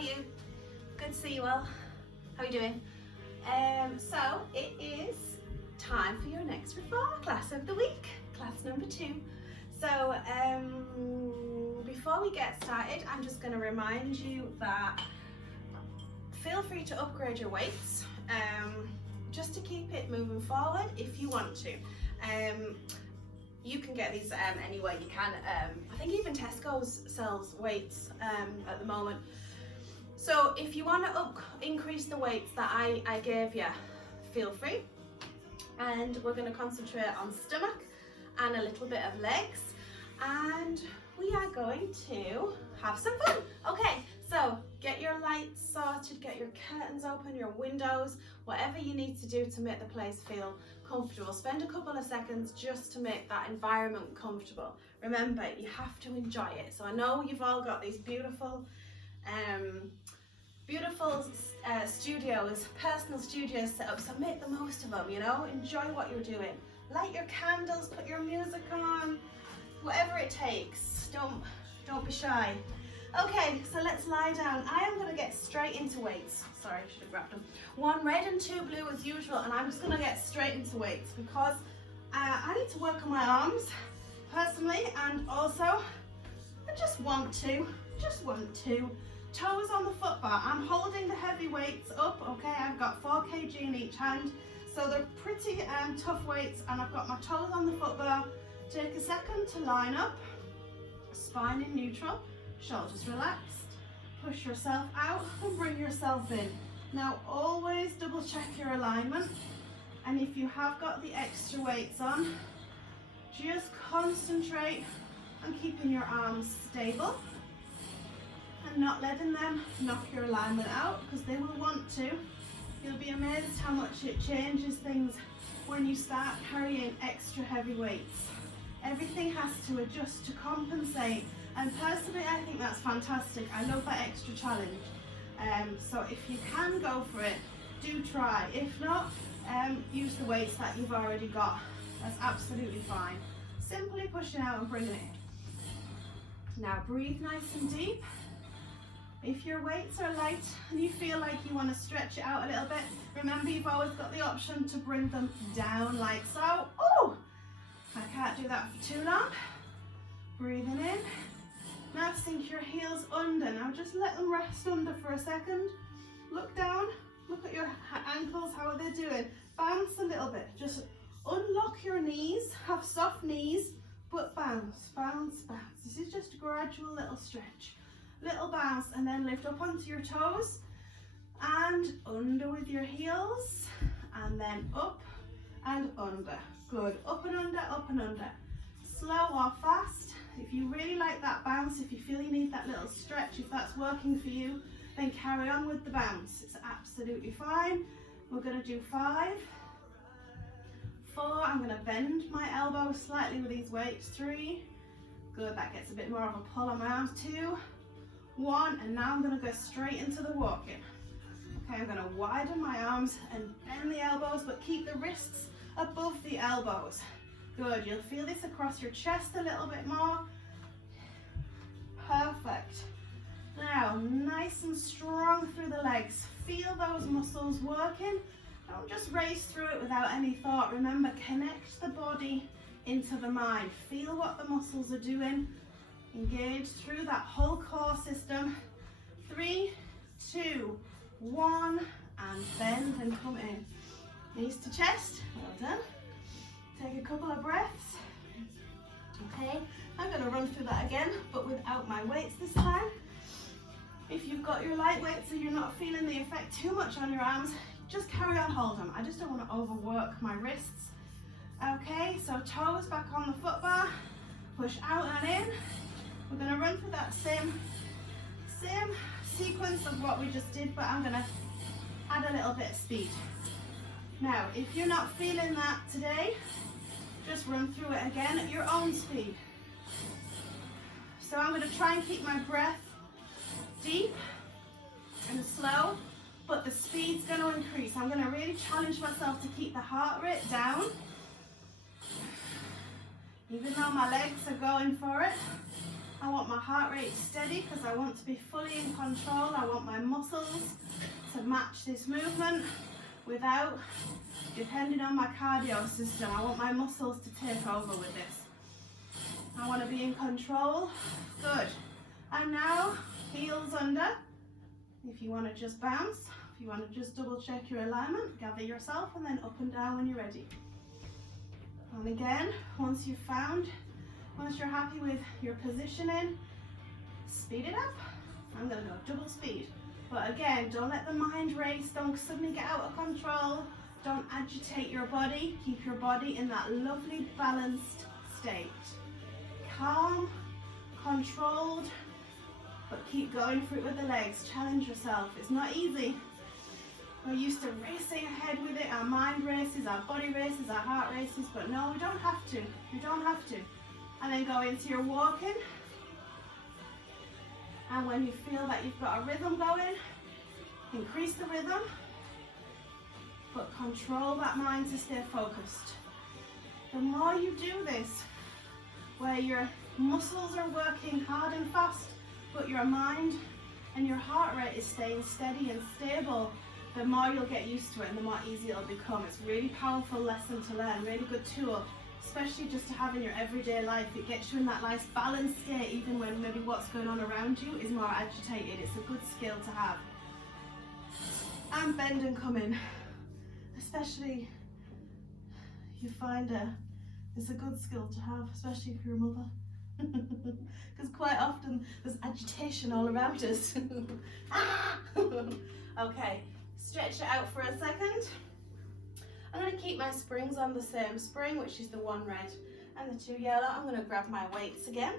are you? Good to see you all. How are you doing? So it is time for your next reformer class of the week, class number 2. So before we get started, I'm just going to remind you that feel free to upgrade your weights just to keep it moving forward if you want to. You can get these anywhere you can. I think even Tesco's sells weights at the moment. So if you want to increase the weights that I gave you, feel free. And we're going to concentrate on stomach and a little bit of legs. And we are going to have some fun. Okay, so get your lights sorted, get your curtains open, your windows, whatever you need to do to make the place feel comfortable. Spend a couple of seconds just to make that environment comfortable. Remember, you have to enjoy it. So I know you've all got these beautiful studios, personal studios set up, so make the most of them, you know, enjoy what you're doing. Light your candles, put your music on, whatever it takes. Don't be shy. Okay, so let's lie down. I am going to get straight into weights. Sorry, I should have grabbed them. 1 red and 2 blue as usual, and I'm just going to get straight into weights because I need to work on my arms personally, and also I just want to. Toes on the foot bar. I'm holding the heavy weights up, okay? I've got 4 kg in each hand, so they're pretty tough weights, and I've got my toes on the foot bar. Take a second to line up, spine in neutral, shoulders relaxed, push yourself out and bring yourself in. Now always double check your alignment, and if you have got the extra weights on, just concentrate on keeping your arms stable and not letting them knock your alignment out, because they will want to. You'll be amazed how much it changes things when you start carrying extra heavy weights. Everything has to adjust to compensate, and personally I think that's fantastic. I love that extra challenge. So if you can go for it, do try. If not, use the weights that you've already got. That's absolutely fine. Simply pushing out and bringing it in. Now breathe nice and deep. If your weights are light and you feel like you want to stretch it out a little bit, remember you've always got the option to bring them down like so. Oh, I can't do that for too long. Breathing in. Now sink your heels under. Now just let them rest under for a second. Look down, look at your ankles, how are they doing? Bounce a little bit, just unlock your knees, have soft knees, but bounce, bounce, bounce. This is just a gradual little stretch. Little bounce, and then lift up onto your toes and under with your heels, and then up and under. Good, up and under, up and under. Slow or fast. If you really like that bounce, if you feel you need that little stretch, if that's working for you, then carry on with the bounce. It's absolutely fine. We're going to do 5, 4, I'm going to bend my elbows slightly with these weights. 3, good, that gets a bit more of a pull on my arms. 2, 1, and now I'm going to go straight into the walking. Okay, I'm going to widen my arms and bend the elbows, but keep the wrists above the elbows. Good, you'll feel this across your chest a little bit more. Perfect. Now, nice and strong through the legs. Feel those muscles working. Don't just race through it without any thought. Remember, connect the body into the mind. Feel what the muscles are doing. Engage through that whole core system. 3, 2, 1, and bend and come in. Knees to chest, well done. Take a couple of breaths. Okay, I'm going to run through that again, but without my weights this time. If you've got your light weights so you're not feeling the effect too much on your arms, just carry on holding them. I just don't want to overwork my wrists. Okay, so toes back on the foot bar, push out and in. We're going to run through that same sequence of what we just did, but I'm going to add a little bit of speed. Now, if you're not feeling that today, just run through it again at your own speed. So I'm going to try and keep my breath deep and slow, but the speed's going to increase. I'm going to really challenge myself to keep the heart rate down. Even though my legs are going for it, I want my heart rate steady because I want to be fully in control. I want my muscles to match this movement without depending on my cardio system. I want my muscles to take over with this. I want to be in control. Good. And now, heels under. If you want to just bounce, if you want to just double check your alignment, gather yourself and then up and down when you're ready. And again, once you're happy with your positioning, speed it up. I'm going to go double speed. But again, don't let the mind race. Don't suddenly get out of control. Don't agitate your body. Keep your body in that lovely balanced state. Calm, controlled, but keep going for it with the legs. Challenge yourself. It's not easy. We're used to racing ahead with it. Our mind races, our body races, our heart races, but no, we don't have to. We don't have to. And then go into your walking. And when you feel that you've got a rhythm going, increase the rhythm, but control that mind to stay focused. The more you do this, where your muscles are working hard and fast, but your mind and your heart rate is staying steady and stable, the more you'll get used to it and the more easy it'll become. It's a really powerful lesson to learn, really good tool, especially just to have in your everyday life. It gets you in that nice balanced state even when maybe what's going on around you is more agitated. It's a good skill to have. And bend and come in. Especially you find it's a good skill to have, especially if you're a mother. Because quite often there's agitation all around us. Okay, stretch it out for a second. I'm going to keep my springs on the same spring, which is the one red and the two yellow. I'm going to grab my weights again.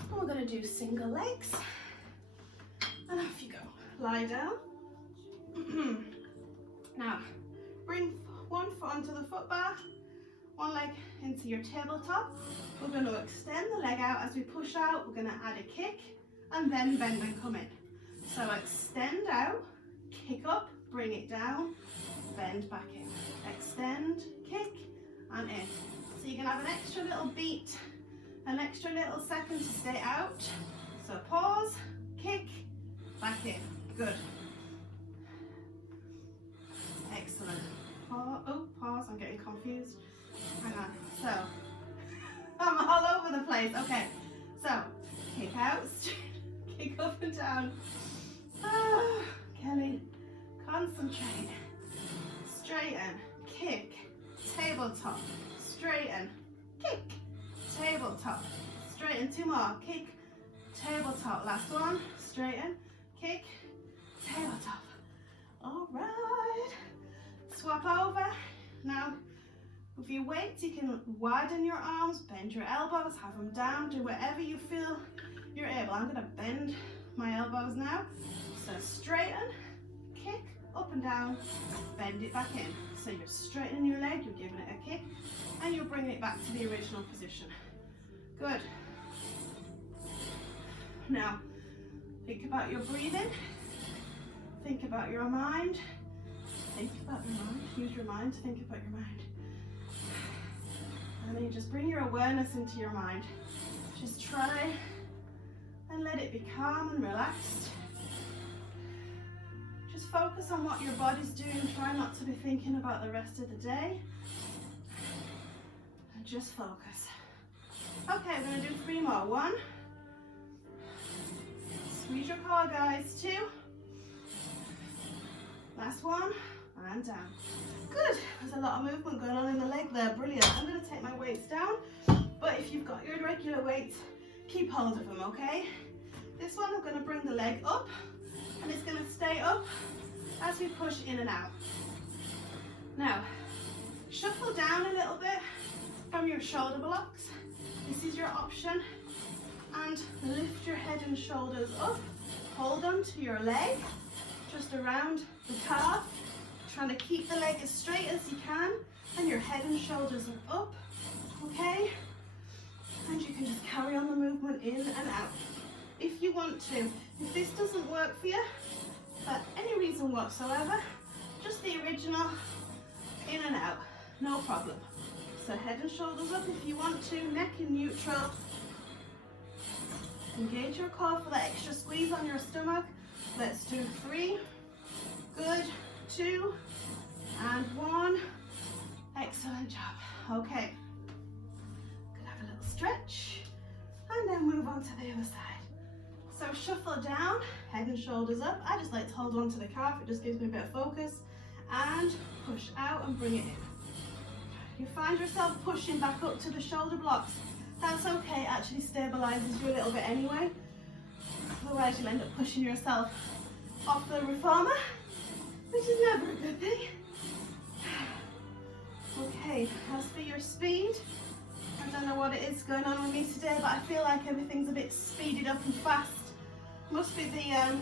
And we're going to do single legs. And off you go. Lie down. Now, bring one foot onto the foot bar, one leg into your tabletop. We're going to extend the leg out. As we push out, we're going to add a kick and then bend and come in. So extend out, kick up, bring it down, bend back in. Extend, kick, and in. So you can have an extra little beat, an extra little second to stay out. So pause, kick, back in. Good. Excellent. Pause, I'm getting confused. Hang on. So, I'm all over the place. Okay, so kick out, kick up and down. Kelly, concentrate. Straighten, kick, tabletop, straighten, kick, tabletop, straighten. Two more, kick, tabletop. Last one, straighten, kick, tabletop. All right. Swap over. Now, with your weights, you can widen your arms, bend your elbows, have them down, do whatever you feel you're able. I'm going to bend my elbows now. So straighten, kick, up and down, bend it back in. So you're straightening your leg, you're giving it a kick, and you're bringing it back to the original position. Good. Now, think about your breathing. Think about your mind. Think about your mind. Use your mind to think about your mind. And then you just bring your awareness into your mind. Just try and let it be calm and relaxed. Just focus on what your body's doing. Try not to be thinking about the rest of the day. And just focus. Okay, we're going to do 3 more. 1. Squeeze your core, guys. 2. Last one. And down. Good. There's a lot of movement going on in the leg there. Brilliant. I'm going to take my weights down. But if you've got your regular weights, keep hold of them, okay? This one, I'm going to bring the leg up. And it's going to stay up as we push in and out. Now, shuffle down a little bit from your shoulder blocks. This is your option. And lift your head and shoulders up. Hold on to your leg, just around the calf. Trying to keep the leg as straight as you can. And your head and shoulders are up, okay? And you can just carry on the movement in and out. If you want to. If this doesn't work for you, for any reason whatsoever, just the original in and out, no problem. So head and shoulders up if you want to, neck in neutral, Engage your core for that extra squeeze on your stomach. Let's do 3. Good. 2 and 1. Excellent job. Okay. Gonna have a little stretch and then move on to the other side. So shuffle down, head and shoulders up. I just like to hold on to the calf. It just gives me a bit of focus. And push out and bring it in. You find yourself pushing back up to the shoulder blocks. That's okay, it actually stabilizes you a little bit anyway. Otherwise you'll end up pushing yourself off the reformer, which is never a good thing. Okay, as for your speed, I don't know what it is going on with me today, but I feel like everything's a bit speeded up and fast. Must be the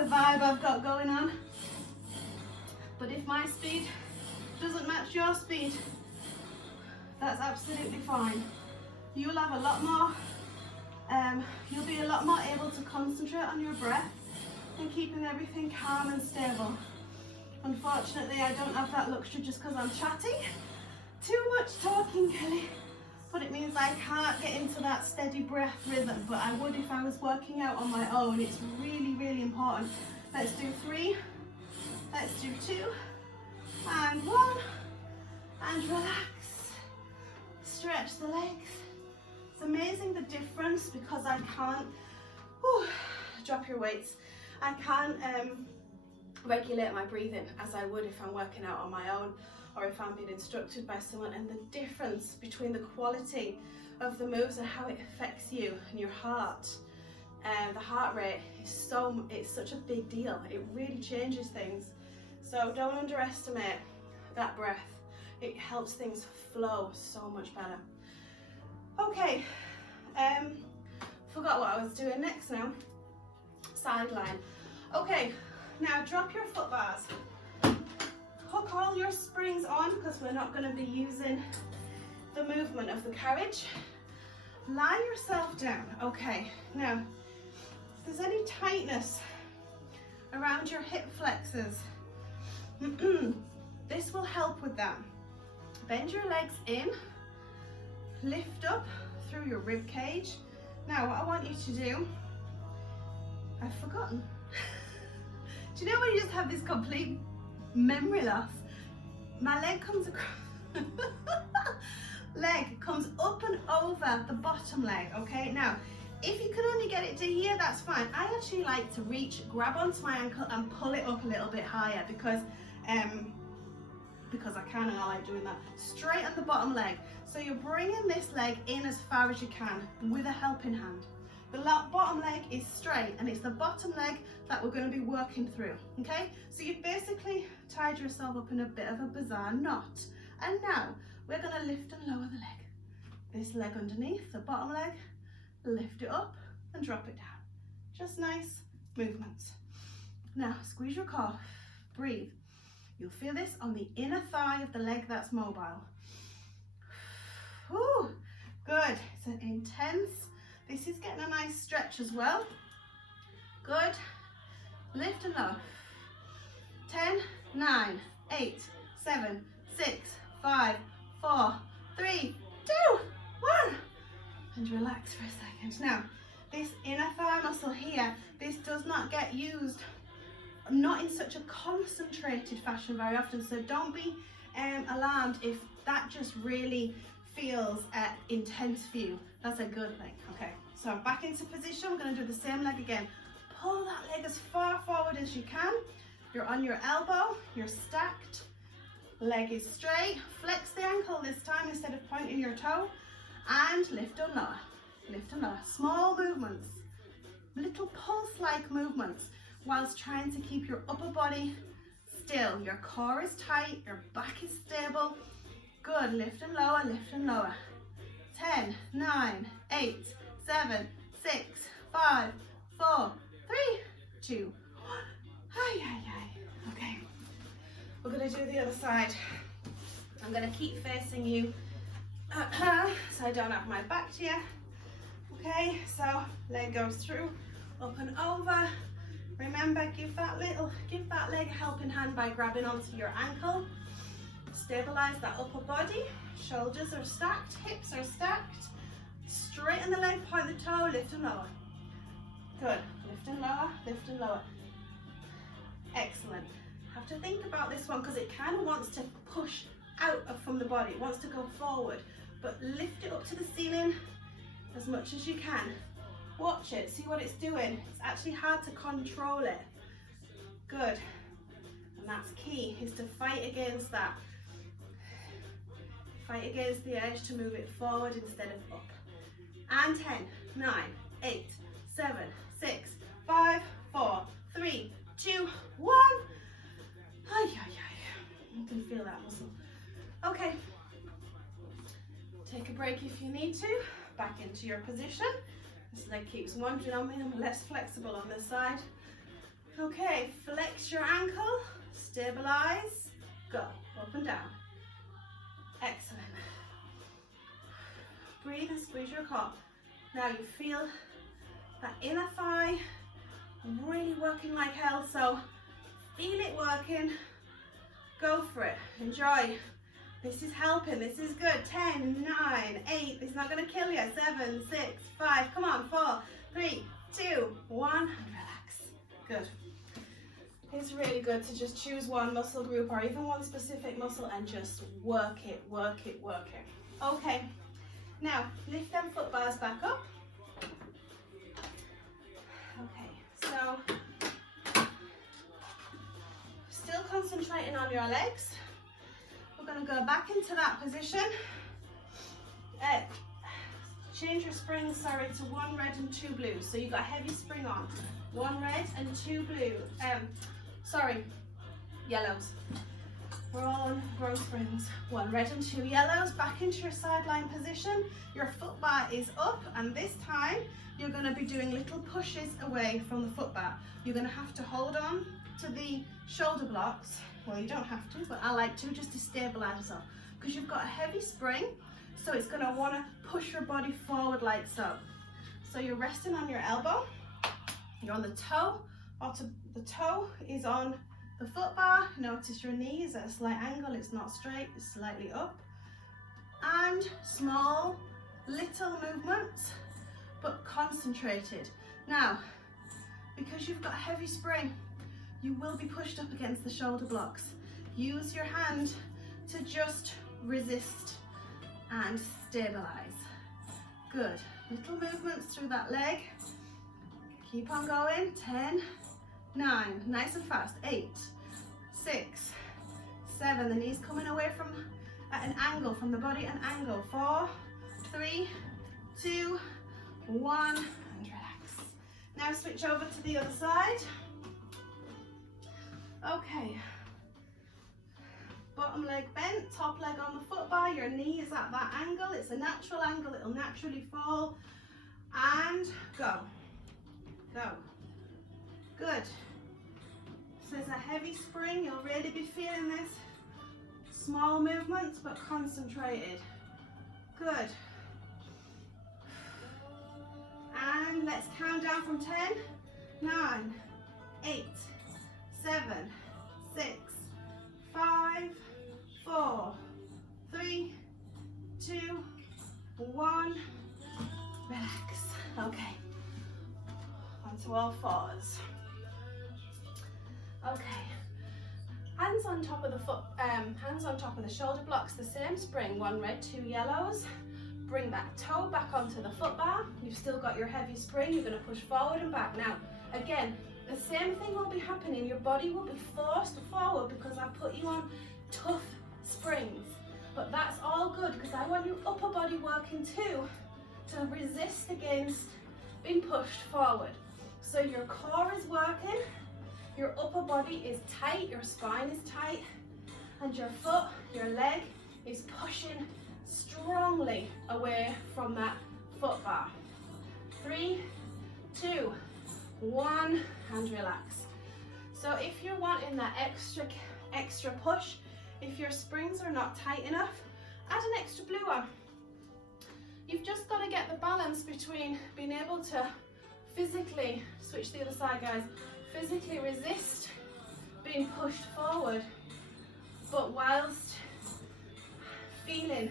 vibe I've got going on. But if my speed doesn't match your speed, that's absolutely fine. You'll have a lot more, you'll be a lot more able to concentrate on your breath and keeping everything calm and stable. Unfortunately, I don't have that luxury just because I'm chatty. Too much talking, Kelly. But it means I can't get into that steady breath rhythm, but I would if I was working out on my own. It's really, really important. Let's do 3. Let's do 2 and 1 and relax. Stretch the legs. It's amazing the difference because I can't, drop your weights. I can't regulate my breathing as I would if I'm working out on my own or if I'm being instructed by someone, and the difference between the quality of the moves and how it affects you and your heart. The heart rate is it's such a big deal. It really changes things. So don't underestimate that breath. It helps things flow so much better. Okay, forgot what I was doing next now. Sideline. Okay, now drop your foot bars. Hook all your springs on because we're not going to be using the movement of the carriage. Lie yourself down. Okay, now if there's any tightness around your hip flexors, this will help with that. Bend your legs in, lift up through your rib cage. Now what I want you to do, I've forgotten. Do you know when you just have this complete memory loss? My leg comes across, leg comes up and over the bottom leg, okay? Now, if you can only get it to here, that's fine. I actually like to reach, grab onto my ankle and pull it up a little bit higher because I can and I like doing that. Straight on the bottom leg. So you're bringing this leg in as far as you can with a helping hand. The bottom leg is straight and it's the bottom leg that we're going to be working through, okay? So you've basically tied yourself up in a bit of a bizarre knot. And now we're going to lift and lower the leg. This leg underneath, the bottom leg, lift it up and drop it down. Just nice movements. Now squeeze your core, breathe. You'll feel this on the inner thigh of the leg that's mobile. Whew, good. It's an intense. This is getting a nice stretch as well. Good. Lift and lower. 10, 9, 8, 7, 6, 5, 4, 3, 2, 1. And relax for a second. Now, this inner thigh muscle here, this does not get used, not in such a concentrated fashion very often. So don't be alarmed if that just really feels intense for you. That's a good thing. Okay, so back into position. We're going to do the same leg again. Pull that leg as far forward as you can. You're on your elbow, you're stacked, leg is straight. Flex the ankle this time instead of pointing your toe, and lift and lower, lift and lower. Small movements, little pulse-like movements, whilst trying to keep your upper body still. Your core is tight, your back is stable. Good, lift and lower, lift and lower. 10, 9, 8, 7, 6, 5, 4, 3, 2, 1. Hi, hi, hi. Okay, we're gonna do the other side. I'm gonna keep facing you so I don't have my back to you. Okay, so leg goes through, up and over. Remember, give that leg a helping hand by grabbing onto your ankle. Stabilize that upper body. Shoulders are stacked, hips are stacked. Straighten the leg, point the toe, lift and lower. Good. Lift and lower, lift and lower. Excellent. Have to think about this one because it kind of wants to push out from the body. It wants to go forward, but lift it up to the ceiling as much as you can. Watch it, see what it's doing. It's actually hard to control it. Good. And that's key, is to fight against that. Fight against the urge to move it forward instead of up. And 10, 9, 8, 7, 6, 5, 4, 3, 2, 1. Ay, ay, ay. You can feel that muscle. Okay. Take a break if you need to. Back into your position. This leg keeps wandering on me. I'm less flexible on this side. Okay, flex your ankle. Stabilize. Go. Up and down. Excellent. Breathe and squeeze your core. Now you feel that inner thigh really working like hell, so feel it working. Go for it. Enjoy. This is helping. This is good. 10, 9, 8. It's not going to kill you. 7, 6, 5. Come on. 4, 3, 2, 1. And relax. Good. It's really good to just choose one muscle group or even one specific muscle and just work it, work it, work it. Okay. Now, lift them foot bars back up. Okay, so still concentrating on your legs. We're going to go back into that position. Change your springs, sorry, to 1 red and 2 blue. So you've got a heavy spring on. 1 red and 2 blue. Yellows. We're all on growth springs. 1 red and 2 yellows. Back into your sideline position. Your foot bar is up, and this time you're going to be doing little pushes away from the foot bar. You're going to have to hold on to the shoulder blocks. Well, you don't have to, but I like to, just to stabilize yourself, because you've got a heavy spring, so it's going to want to push your body forward like so. So you're resting on your elbow. You're on the toe. The toe is on the foot bar. Notice your knee is at a slight angle. It's not straight, it's slightly up. And small, little movements, but concentrated. Now, because you've got a heavy spring, you will be pushed up against the shoulder blocks. Use your hand to just resist and stabilize. Good. Little movements through that leg. Keep on going. 10, 9, nice and fast. 8, 6, 7. The knees coming away from at an angle, from the body, an angle. 4, 3, 2, 1, and relax. Now switch over to the other side. Okay. Bottom leg bent, top leg on the foot bar, your knee is at that angle. It's a natural angle, it'll naturally fall. And go. Go. Good. So there's a heavy spring, you'll really be feeling this. Small movements, but concentrated. Good. And let's count down from 10, 9, 8, 7, 6, 5, 4, 3, 2, 1. Relax. Okay. Onto all fours. Okay. Hands on top of the foot, hands on top of the shoulder blocks, the same spring, 1 red, 2 yellows. Bring that toe back onto the foot bar. You've still got your heavy spring, you're gonna push forward and back. Now, again, the same thing will be happening. Your body will be forced forward because I've put you on tough springs. But that's all good because I want your upper body working too, to resist against being pushed forward. So your core is working, your upper body is tight, your spine is tight, and your foot, your leg is pushing strongly away from that foot bar. 3, 2, 1, and relax. So if you're wanting that extra push, if your springs are not tight enough, add an extra blue on. You've just got to get the balance between being able to physically, switch the other side guys, physically resist being pushed forward, but whilst feeling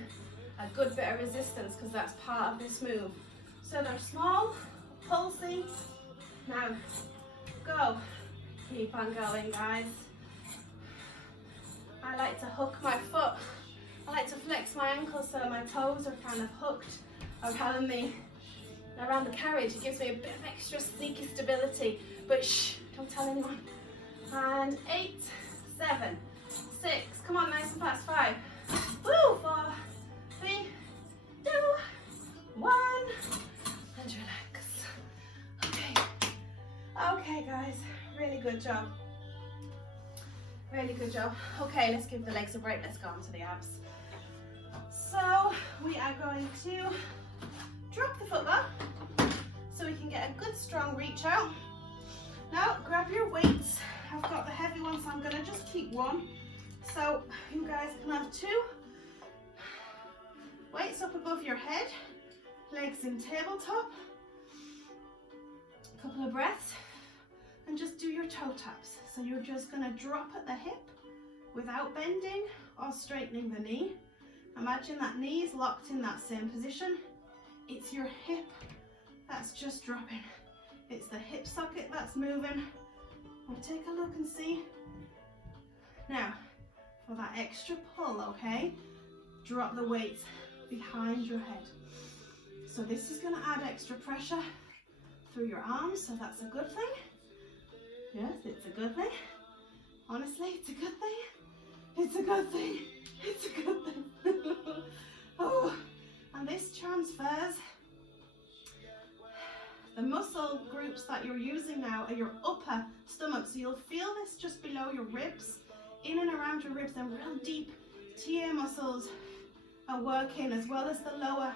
a good bit bit of resistance because that's part of this move. So they're small, pulsing. Now, go. Keep on going, guys. I like to hook my foot. I like to flex my ankles so my toes are kind of hooked around the carriage. It gives me a bit of extra sneaky stability, but shh, don't tell anyone. And 8, 7, 6, come on, nice and fast, 5, woo, 4, 3, 2, 1, and relax. Okay guys, really good job. Really good job. Okay, let's give the legs a break. Let's go on to the abs. So we are going to drop the foot back so we can get a good strong reach out. Now grab your weights. I've got the heavy ones, so I'm going to just keep one. So you guys can have 2 weights up above your head, legs in tabletop. A couple of breaths and just do your toe taps. So you're just going to drop at the hip without bending or straightening the knee. Imagine that knee is locked in that same position. It's your hip that's just dropping. It's the hip socket that's moving. We'll take a look and see. Now, for that extra pull, okay, drop the weights behind your head. So this is going to add extra pressure through your arms, so that's a good thing. Yes, it's a good thing. Honestly, it's a good thing. It's a good thing. It's a good thing. Oh, and this transfers. The muscle groups that you're using now are your upper stomach, so you'll feel this just below your ribs, in and around your ribs, and real deep TA muscles are working as well as the lower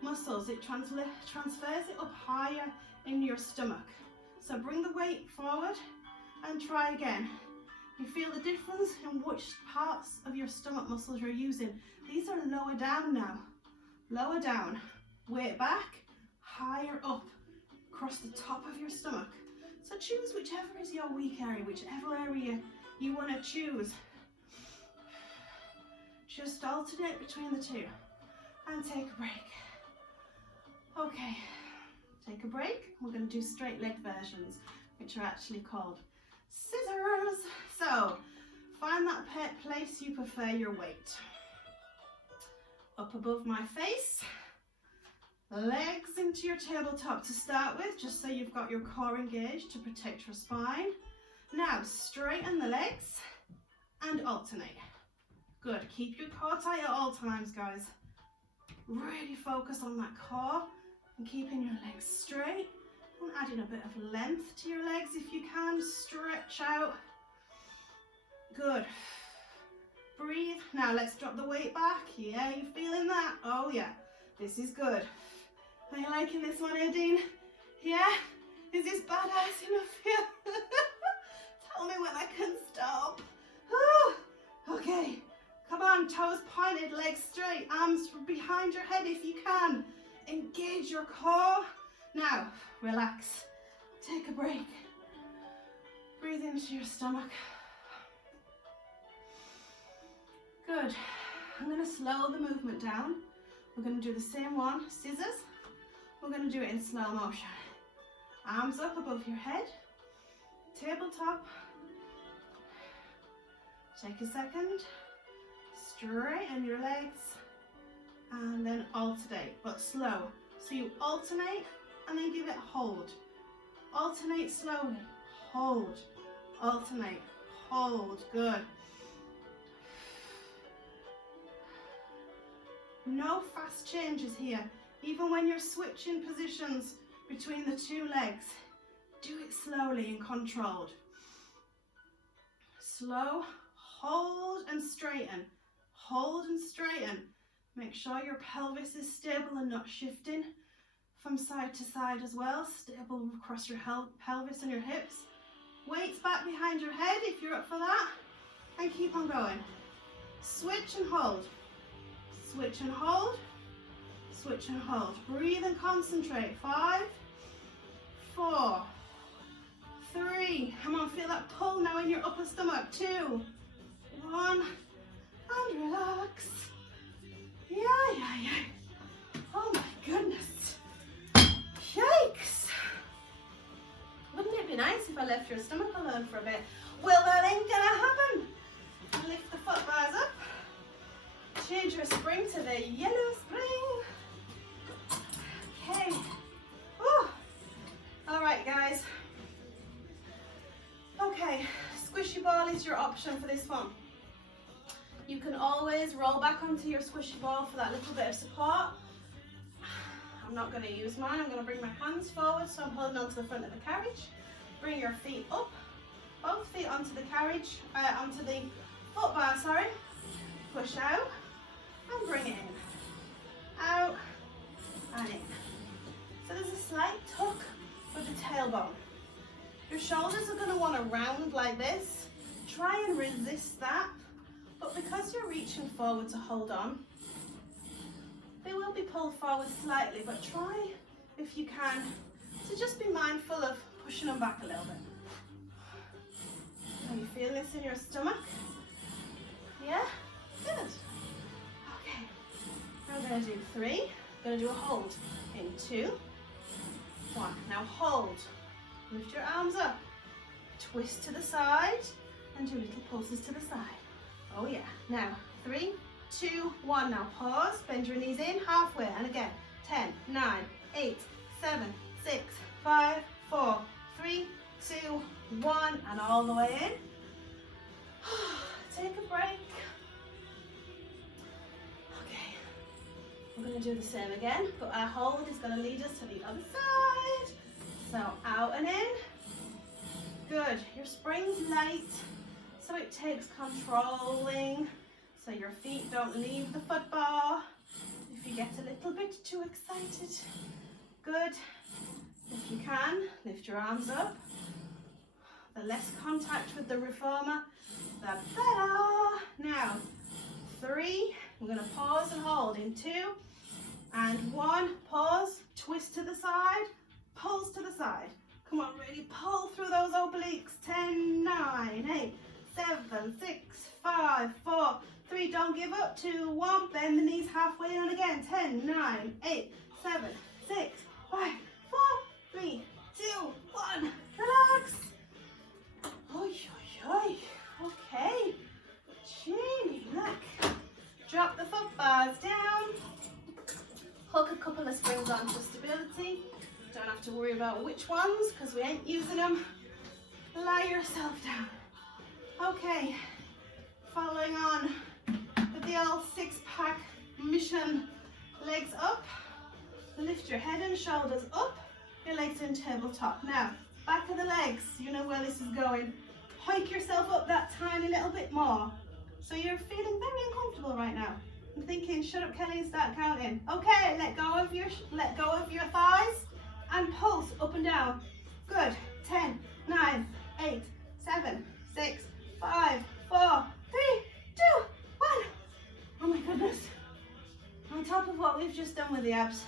muscles. It transfers it up higher in your stomach. So bring the weight forward and try again. You feel the difference in which parts of your stomach muscles you're using. These are lower down now. Lower down, weight back, higher up, across the top of your stomach. So choose whichever is your weak area, whichever area you want to choose. Just alternate between the two and take a break. Okay, take a break. We're going to do straight leg versions, which are actually called scissors. So find that place you prefer your weight. Up above my face, legs into your tabletop to start with, just so you've got your core engaged to protect your spine. Now straighten the legs and alternate. Good, keep your core tight at all times, guys. Really focus on that core and keeping your legs straight and adding a bit of length to your legs if you can. Stretch out. Good. Breathe. Now let's drop the weight back. Yeah, you feeling that? Oh yeah, this is good. Are you liking this one, Nadine? Yeah? Is this badass enough here? Tell me when I can stop. Okay, come on, toes pointed, legs straight, arms behind your head if you can. Engage your core. Now, relax. Take a break. Breathe into your stomach. Good. I'm going to slow the movement down. We're going to do the same one, scissors. We're going to do it in slow motion. Arms up above your head. Tabletop. Take a second. Straighten your legs. And then alternate, but slow. So you alternate and then give it a hold. Alternate slowly. Hold. Alternate. Hold. Good. No fast changes here. Even when you're switching positions between the two legs, do it slowly and controlled. Slow, hold and straighten. Hold and straighten. Make sure your pelvis is stable and not shifting from side to side as well. Stable across your pelvis and your hips. Weights back behind your head if you're up for that. And keep on going. Switch and hold. Switch and hold. Switch and hold. Breathe and concentrate. 5, 4, 3. Come on, feel that pull now in your upper stomach. 2, 1, and relax. Yeah. nice if I left your stomach alone for a bit. Well, that ain't gonna happen. Lift the foot bars up. Change your spring to the yellow spring. Okay. Whew. All right, guys. Okay, squishy ball is your option for this one. You can always roll back onto your squishy ball for that little bit of support. I'm not going to use mine. I'm going to bring my hands forward, so I'm holding onto the front of the carriage. Bring your feet up, both feet onto the carriage, onto the foot bar, sorry. Push out and bring it in. Out and in. So there's a slight tuck with the tailbone. Your shoulders are going to want to round like this. Try and resist that. But because you're reaching forward to hold on, they will be pulled forward slightly, but try, if you can, to just be mindful of pushing them back a little bit. Are you feeling this in your stomach? Yeah? Good. Okay. We're going to do 3. We're going to do a hold in 2, 1. Now hold. Lift your arms up. Twist to the side and do little pulses to the side. Oh yeah. Now 3, 2, 1. Now pause. Bend your knees in halfway. And again. 10, 9, 8, 7, 6, 5, 4, 3, 2, 1. And all the way in. Take a break. Okay. We're going to do the same again, but our hold is going to lead us to the other side. So out and in. Good. Your spring's light, so it takes controlling, so your feet don't leave the foot bar. If you get a little bit too excited, good. If you can, lift your arms up. The less contact with the reformer, the better. Now, 3. We're going to pause and hold in 2 and 1. Pause, twist to the side, pulse to the side. Come on, really pull through those obliques. 10, 9, 8, 7, 6, 5, 4, 3. Don't give up. 2, 1. Bend the knees halfway in again. 10, 9, 8, 7, 6, 5, 4, 3, 2, 1. Relax. Oy, oy, oy. Okay. Chin, look. Drop the foot bars down. Hook a couple of springs on for stability. Don't have to worry about which ones because we ain't using them. Lie yourself down. Okay, following on with the old 6-pack mission. Legs up, lift your head and shoulders up, your legs in tabletop. Now, back of the legs, you know where this is going. Hike yourself up that tiny little bit more. So you're feeling very uncomfortable right now. I'm thinking, shut up Kelly and start counting. Okay, let go of your thighs. And pulse up and down. Good. 10, 9, 8, 7, 6, 5, 4, 3, 2, 1. Oh my goodness. On top of what we've just done with the abs,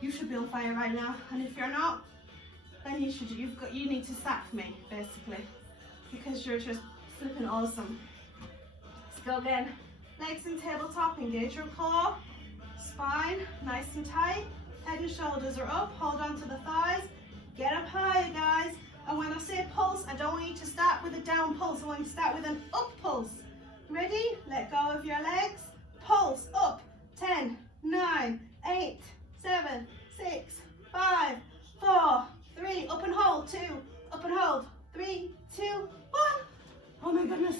you should be on fire right now. And if you're not, then you need to sack me, basically. Because you're just flipping awesome. Let's go again. Legs in tabletop, engage your core. Spine, nice and tight. Head and shoulders are up, hold on to the thighs, get up higher guys. And when I say pulse, I don't want you to start with a down pulse, I want you to start with an up pulse. Ready? Let go of your legs, pulse up, 10, 9, 8, 7, 6, 5, 4, 3, up and hold, 2, up and hold, 3, 2, 1. Oh my goodness.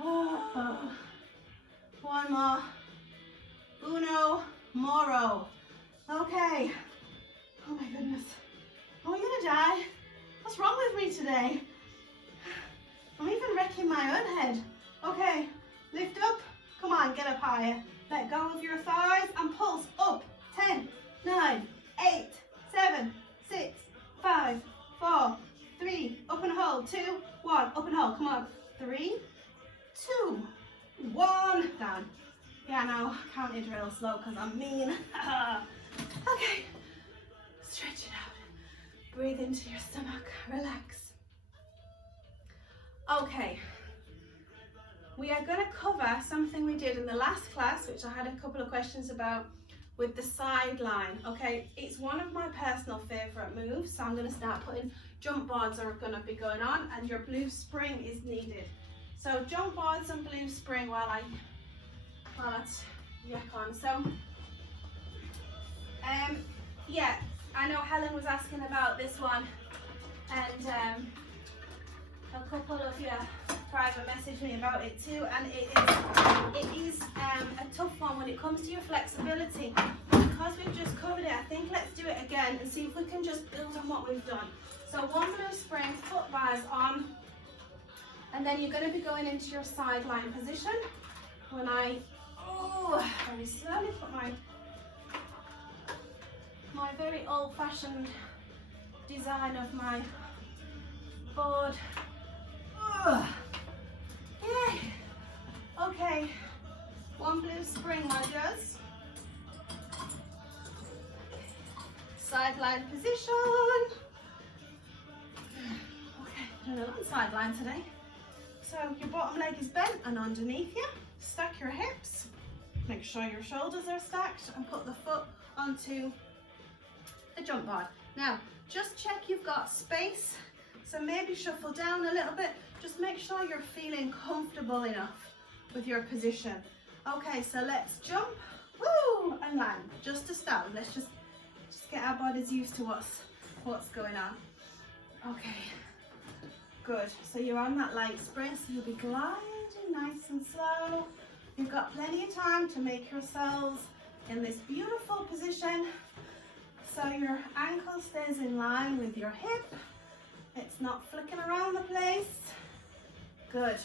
Oh. One more. Uno, moro. Okay. Oh my goodness. Am I gonna die? What's wrong with me today? I'm even wrecking my own head. Okay, lift up. Come on, get up higher. Let go of your thighs and pulse up. 10, 9, 8, 7, 6, 5, 4, 3, up and hold. 2, 1, up and hold. Come on. 3, 2, 1, down. Yeah, now counted real slow because I'm mean. Okay, stretch it out. Breathe into your stomach, relax. Okay, we are going to cover something we did in the last class, which I had a couple of questions about, with the sideline. Okay, it's one of my personal favorite moves, so I'm going to start putting jump boards are going to be going on, and your blue spring is needed. So jump boards and blue spring while that's yak on. So yeah, I know Helen was asking about this one, and a couple of you private messaged me about it too, and it is a tough one when it comes to your flexibility. Because we've just covered it, I think let's do it again and see if we can just build on what we've done. So one blue spring, foot bars on, and then you're going to be going into your sideline position. When I very slowly put my very old-fashioned design of my board. Yay! Okay, one blue spring, my dears. Sideline position. Okay, doing a little sideline today. So your bottom leg is bent and underneath you. Stack your hips. Make sure your shoulders are stacked and put the foot onto the jump board. Now, just check you've got space. So maybe shuffle down a little bit. Just make sure you're feeling comfortable enough with your position. Okay, so let's jump, woo, and land. Just to start, let's just get our bodies used to what's going on. Okay, good. So you're on that light spring, so you'll be gliding nice and slow. You've got plenty of time to make yourselves in this beautiful position. So your ankle stays in line with your hip. It's not flicking around the place. Good.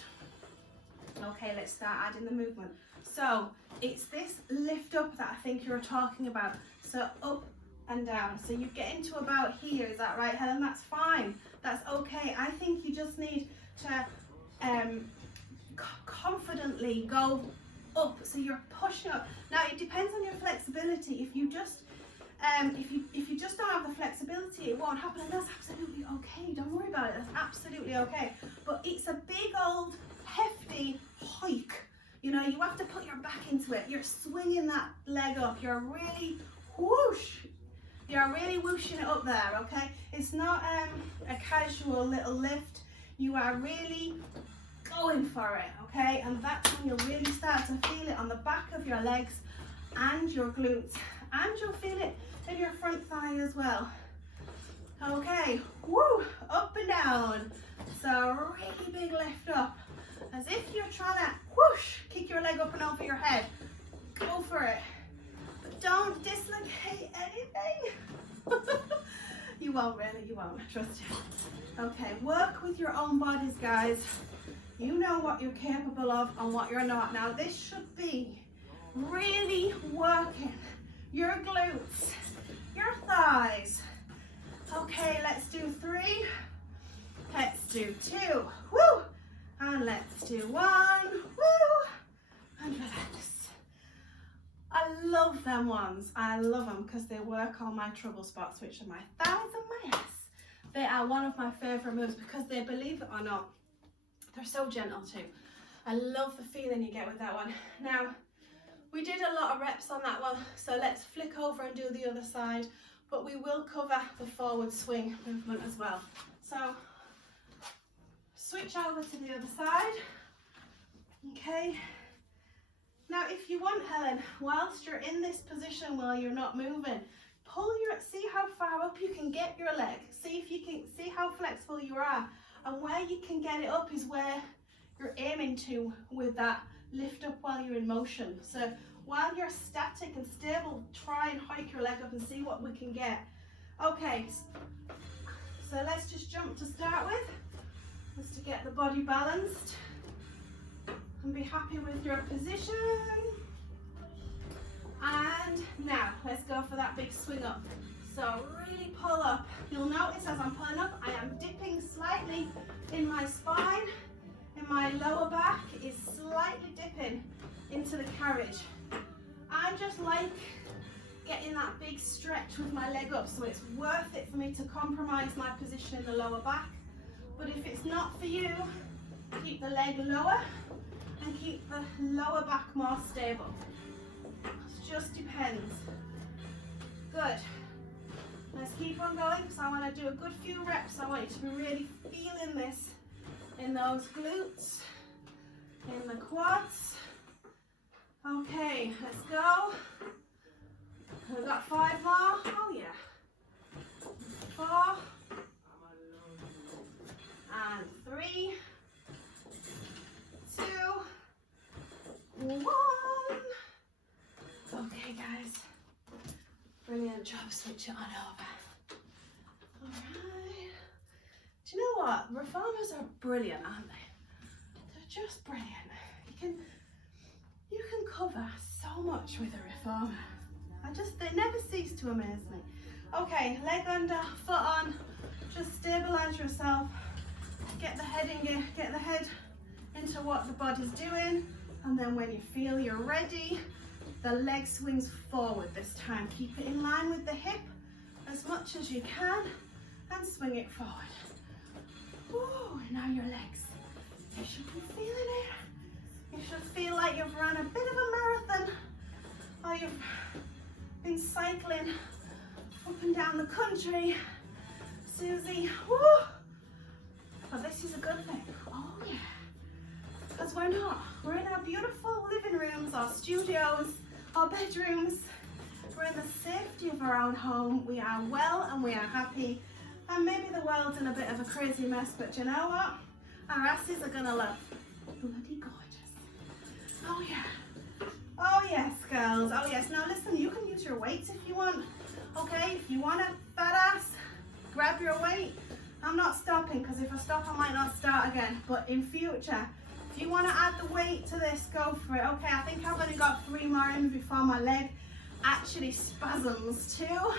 Okay, let's start adding the movement. So it's this lift up that I think you're talking about. So up and down. So you get into about here, is that right, Helen? That's fine. That's okay. I think you just need to confidently go up. So you're pushing up. Now it depends on your flexibility. If you just if you just don't have the flexibility, it won't happen, and that's absolutely okay. Don't worry about it. That's absolutely okay. But it's a big old hefty hike. You know, you have to put your back into it. You're swinging that leg up. You're really whoosh. You're really whooshing it up there. Okay. It's not a casual little lift. You are really going for it. Okay, and that's when you'll really start to feel it on the back of your legs and your glutes, and you'll feel it in your front thigh as well. Okay, woo, up and down. So really big lift up, as if you're trying to whoosh, kick your leg up and over your head. Go for it, but don't dislocate anything. You won't really, you won't, trust you. Okay, work with your own bodies, guys. You know what you're capable of and what you're not. Now this should be really working your glutes, your thighs. Okay, let's do 3, let's do 2, woo, and let's do 1, woo, and relax. I love them ones. I love them because they work on my trouble spots, which are my thighs and my ass. They are one of my favorite moves because they, believe it or not, they're so gentle too. I love the feeling you get with that one. Now, we did a lot of reps on that one, so let's flick over and do the other side, but we will cover the forward swing movement as well. So, switch over to the other side. Okay. Now, if you want, Helen, whilst you're in this position while you're not moving, see how far up you can get your leg. See if you can, see how flexible you are. And where you can get it up is where you're aiming to with that lift up while you're in motion. So while you're static and stable, try and hike your leg up and see what we can get. Okay, so let's just jump to start with, just to get the body balanced and be happy with your position. And now let's go for that big swing up. So really pull up. You'll notice as I'm pulling up, I am dipping slightly in my spine, and my lower back is slightly dipping into the carriage. I just like getting that big stretch with my leg up, so it's worth it for me to compromise my position in the lower back. But if it's not for you, keep the leg lower and keep the lower back more stable. It just depends. Good. Let's keep on going because I want to do a good few reps. I want you to be really feeling this in those glutes, in the quads. Okay, let's go. We've got 5 more. Oh yeah. 4 and 3, 2, 1. Okay, guys. Brilliant job. Switch it on over. All right. Do you know what? Reformers are brilliant, aren't they? They're just brilliant. You can cover so much with a reformer. They never cease to amaze me. Okay, leg under, foot on. Just stabilize yourself. Get the head in gear. Get the head into what the body's doing. And then when you feel you're ready, the leg swings forward this time. Keep it in line with the hip as much as you can and swing it forward. Ooh, now your legs. You should be feeling it. You should feel like you've run a bit of a marathon or you've been cycling up and down the country. Susie, woo! But this is a good thing. Oh yeah. Because we're not. We're in our beautiful living rooms, our studios, our bedrooms. We're in the safety of our own home. We are well and we are happy. And maybe the world's in a bit of a crazy mess, but you know what? Our asses are gonna look bloody gorgeous. Oh yeah. Oh yes, girls. Oh yes. Now listen, you can use your weights if you want. Okay, if you want a fat ass, grab your weight. I'm not stopping because if I stop, I might not start again. But in future, if you want to add the weight to this, go for it. Okay, I think I've only got 3 more in before my leg actually spasms too.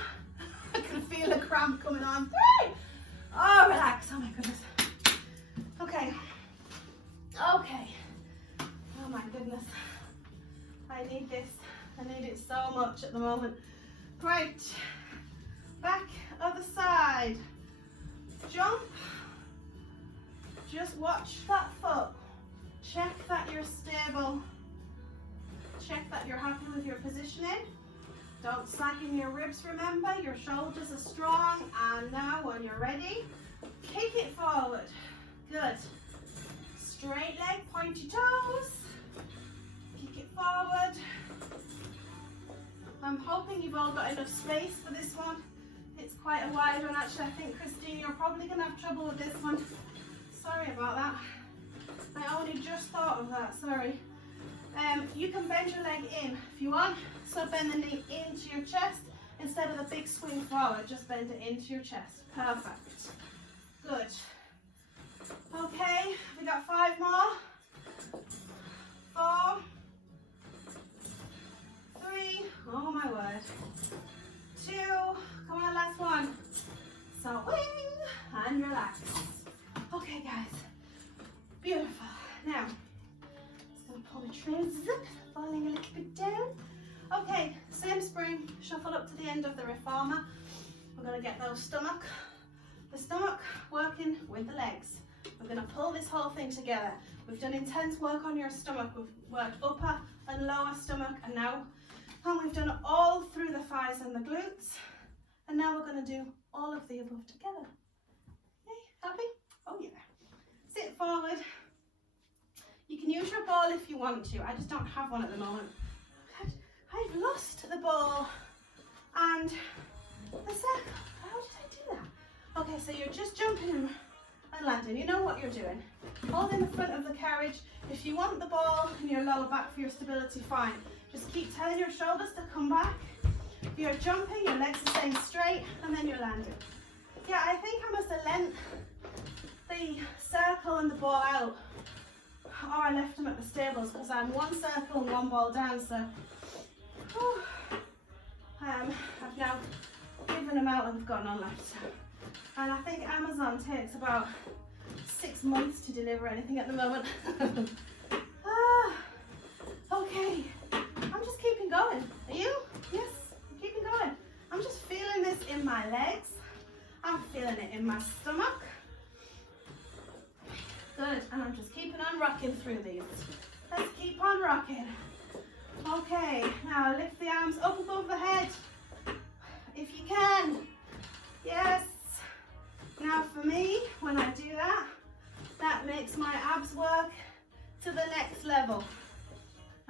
I can feel a cramp coming on. 3! Oh, relax. Oh my goodness. Okay. Okay. Oh my goodness. I need this. I need it so much at the moment. Right. Back, other side. Jump. Just watch that foot. Check that you're stable. Check that you're happy with your positioning. Don't slacken your ribs, remember. Your shoulders are strong. And now when you're ready, kick it forward. Good. Straight leg, pointy toes. Kick it forward. I'm hoping you've all got enough space for this one. It's quite a wide one actually. I think, Christine, you're probably going to have trouble with this one. Sorry about that. I only just thought of that, sorry. You can bend your leg in if you want. So bend the knee into your chest instead of the big swing forward. Just bend it into your chest. Perfect. Good. Okay, we got 5 more. 4, 3, oh my word. 2, come on, last one. So wing and relax. Okay, guys. Beautiful. Now, just gonna pull the tray zip, falling a little bit down. Okay, same spring, shuffle up to the end of the reformer. We're gonna get the stomach working with the legs. We're gonna pull this whole thing together. We've done intense work on your stomach. We've worked upper and lower stomach, and we've done all through the thighs and the glutes. And now we're gonna do all of the above together. Okay, happy? Oh yeah. Sit forward. You can use your ball if you want to. I just don't have one at the moment. I've lost the ball and the circle. How did I do that? Okay, so you're just jumping and landing. You know what you're doing. Hold in the front of the carriage. If you want the ball in your lower back for your stability, fine. Just keep telling your shoulders to come back. If you're jumping, your legs are staying straight, and then you're landing. Yeah, I think I must have lent the circle and the ball out, or I left them at the stables because I'm 1 circle and 1 ball down, so I've now given them out and they've got none left. So. And I think Amazon takes about 6 months to deliver anything at the moment. Okay, I'm just keeping going. Are you? Yes, I'm keeping going. I'm just feeling this in my legs. I'm feeling it in my stomach. Good, and I'm just keeping on rocking through these. Let's keep on rocking. Okay, now lift the arms up above the head. If you can, Yes. Now for me, when I do that, that makes my abs work to the next level.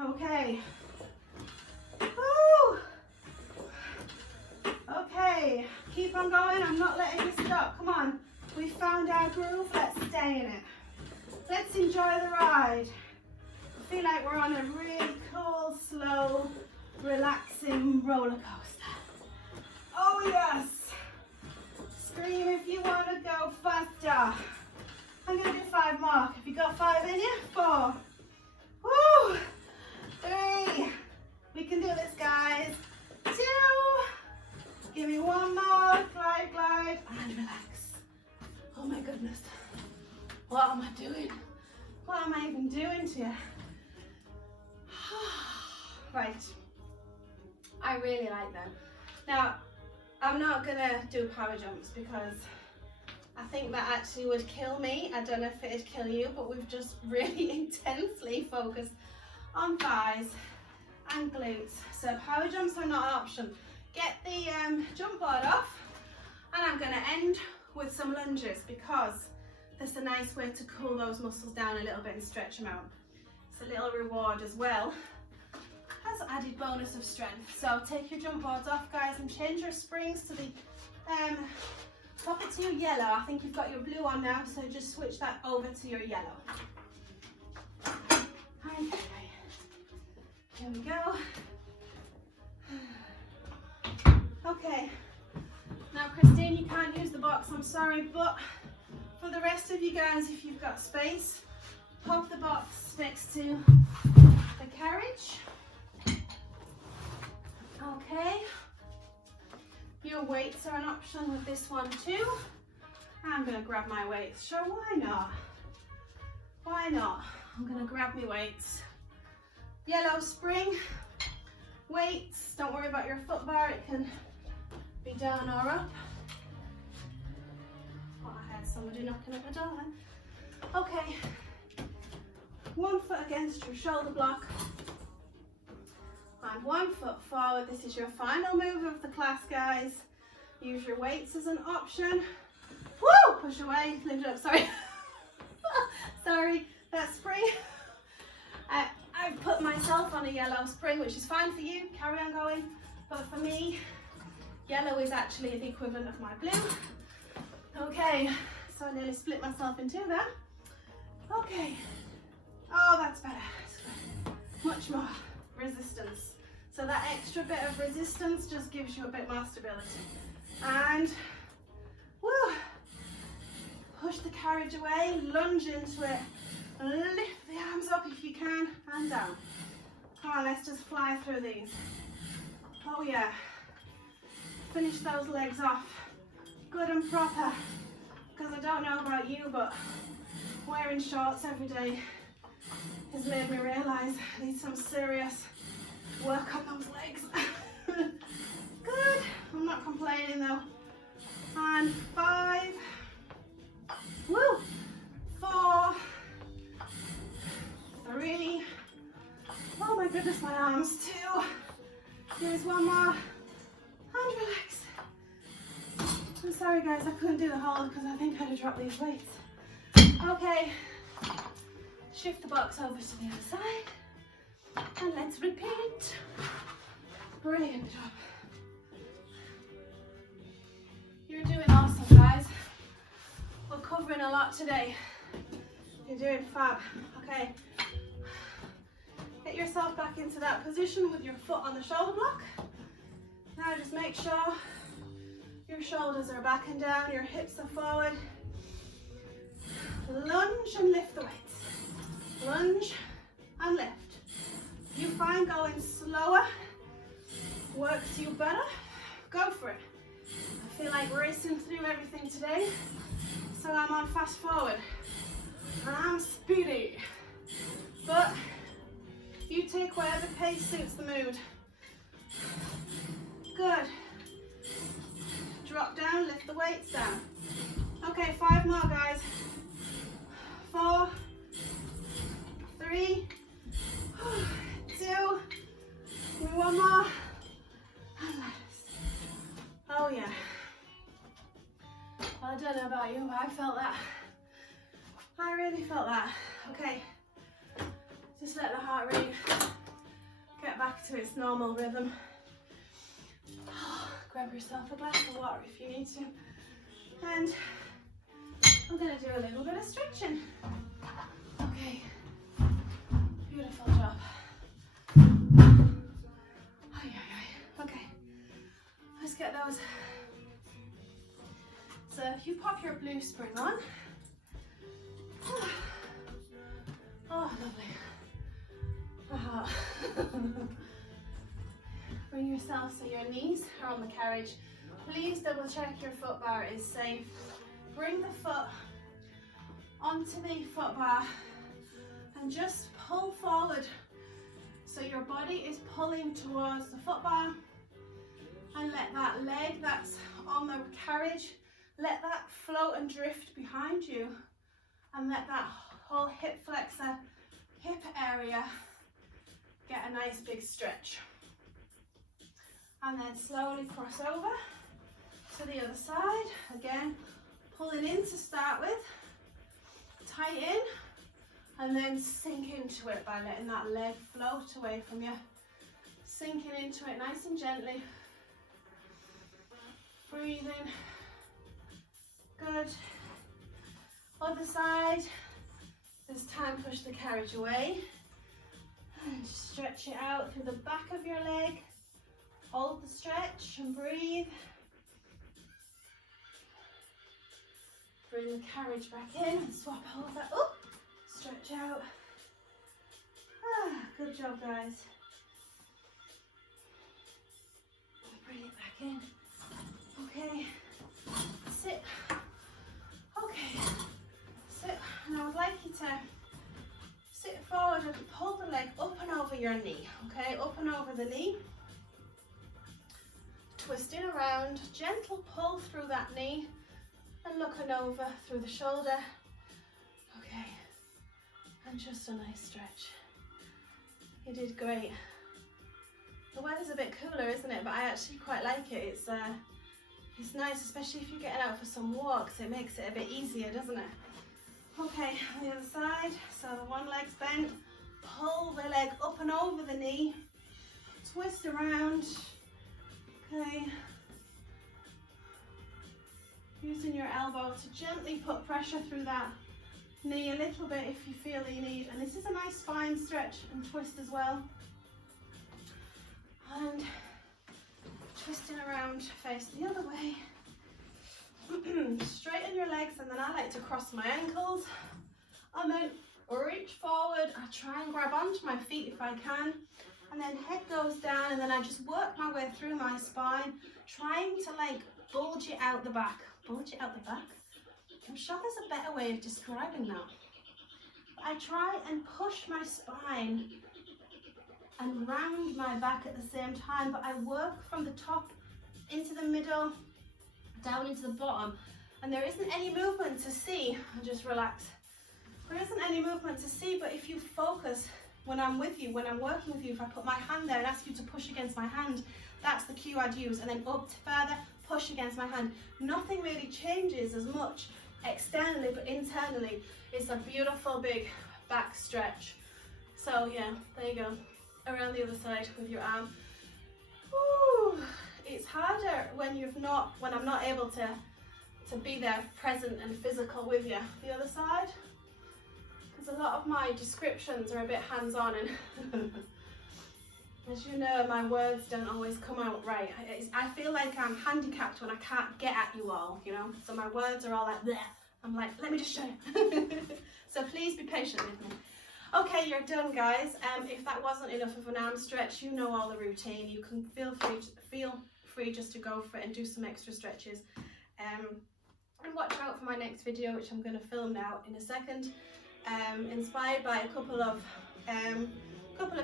Okay. Woo. Okay, keep on going. I'm not letting you stop. Come on. We found our groove. Let's stay in it. Let's enjoy the ride. I feel like we're on a really cool, slow, relaxing roller coaster. Oh yes. Scream if you want to go faster. I'm going to do 5 more. Have you got 5 in you? 4. Woo. 3. We can do this, guys. 2. Give me 1 more. Glide, glide, and relax. Oh my goodness. What am I doing? What am I even doing to you? Right. I really like them. Now, I'm not gonna do power jumps because I think that actually would kill me. I don't know if it'd kill you, but we've just really intensely focused on thighs and glutes. So power jumps are not an option. Get the jump board off, and I'm gonna end with some lunges because that's a nice way to cool those muscles down a little bit and stretch them out. It's a little reward as well as added bonus of strength. So take your jump boards off, guys, and change your springs to the pop it to your yellow. I think you've got your blue on now, so just switch that over to your yellow. Okay, here we go. Okay, now Christine, you can't use the box, I'm sorry, but for the rest of you guys, if you've got space, pop the box next to the carriage. Okay, your weights are an option with this one too. I'm gonna grab my weights, sure, why not? Why not? I'm gonna grab my weights. Yellow spring, weights, don't worry about your foot bar, it can be down or up. Oh, I had somebody knocking at the door then. Okay, 1 foot against your shoulder block and 1 foot forward. This is your final move of the class, guys. Use your weights as an option. Woo! Push away, lift it up, sorry. Sorry, that spring. I've put myself on a yellow spring, which is fine for you, carry on going. But for me, yellow is actually the equivalent of my blue. Okay, so I nearly split myself in 2 there. Okay, oh, that's better. Much more resistance. So that extra bit of resistance just gives you a bit more stability. And woo, push the carriage away, lunge into it, lift the arms up if you can, and down. Come on, let's just fly through these. Oh yeah, finish those legs off good and proper, because I don't know about you, but wearing shorts every day has made me realise I need some serious work on those legs. Good, I'm not complaining though. And 5, woo, 4, 3, oh my goodness, my arms, 2, here's 1 more, and relax. I'm sorry guys, I couldn't do the whole because I think I'd have dropped these weights. Okay, shift the box over to the other side, and let's repeat. Brilliant job. You're doing awesome, guys. We're covering a lot today. You're doing fab. Okay. Get yourself back into that position with your foot on the shoulder block. Now just make sure your shoulders are back and down, your hips are forward. Lunge and lift the weights. Lunge and lift. You find going slower works you better, go for it. I feel like racing through everything today, so I'm on fast forward. I'm speedy. But you take whatever pace suits the mood. Good. Drop down, lift the weights down. Okay, 5 more, guys. 4, 3, 2, give me 1 more. And rest. Oh yeah. about you, but I felt that. I really felt that. Okay, just let the heart rate get back to its normal rhythm. Grab yourself a glass of water if you need to. And I'm going to do a little bit of stretching. Okay, beautiful job. Okay, let's get those. So if you pop your blue spring on. Oh, lovely. Bring yourself so your knees are on the carriage. Please double check your foot bar is safe. Bring the foot onto the foot bar and just pull forward. So your body is pulling towards the foot bar, and let that leg that's on the carriage, let that float and drift behind you, and let that whole hip flexor, hip area get a nice big stretch. And then slowly cross over to the other side. Again, pulling in to start with, tighten, and then sink into it by letting that leg float away from you. Sinking into it nice and gently. Breathing. Good. Other side. This time push the carriage away. And stretch it out through the back of your leg. Hold the stretch and breathe. Bring the carriage back in and swap over. Oh, stretch out. Ah, good job, guys. Bring it back in. Okay, sit. Okay, sit. And I would like you to sit forward and pull the leg up and over your knee. Okay, up and over the knee. Twisting around, gentle pull through that knee and looking over through the shoulder. Okay, and just a nice stretch. You did great. The weather's a bit cooler, isn't it? But I actually quite like it. It's nice, especially if you're getting out for some walks. It makes it a bit easier, doesn't it? Okay, on the other side. So the one leg's bent. Pull the leg up and over the knee. Twist around. Okay, using your elbow to gently put pressure through that knee a little bit if you feel you need. And this is a nice spine stretch and twist as well. And twisting around, face the other way. Straighten your legs, and then I like to cross my ankles. And then reach forward. I try and grab onto my feet if I can. And then head goes down, and then I just work my way through my spine, trying to like bulge it out the back. Bulge it out the back? I'm sure there's a better way of describing that. I try and push my spine and round my back at the same time, but I work from the top into the middle, down into the bottom, and there isn't any movement to see. I just relax. There isn't any movement to see, but if you focus, when I'm with you, when I'm working with you, if I put my hand there and ask you to push against my hand, that's the cue I'd use. And then up to further, push against my hand. Nothing really changes as much externally, but internally, it's a beautiful big back stretch. So yeah, there you go. Around the other side with your arm. Woo. It's harder when I'm not able to be there present and physical with you. The other side. A lot of my descriptions are a bit hands-on, and as you know, my words don't always come out right. I feel like I'm handicapped when I can't get at you all, you know, so my words are all like bleh. I'm like, let me just show you. So please be patient with me. Okay, you're done, guys. If that wasn't enough of an arm stretch, you know all the routine. You can feel free just to go for it and do some extra stretches. And watch out for my next video, which I'm going to film now in a second. Inspired by a couple of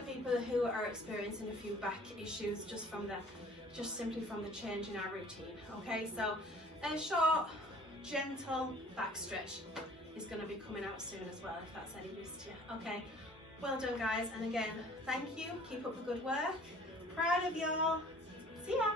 people who are experiencing a few back issues just simply from the change in our routine. Okay, so a short, gentle back stretch is going to be coming out soon as well, if that's any use to you. Okay, well done, guys, and again, thank you. Keep up the good work. Proud of y'all. See ya.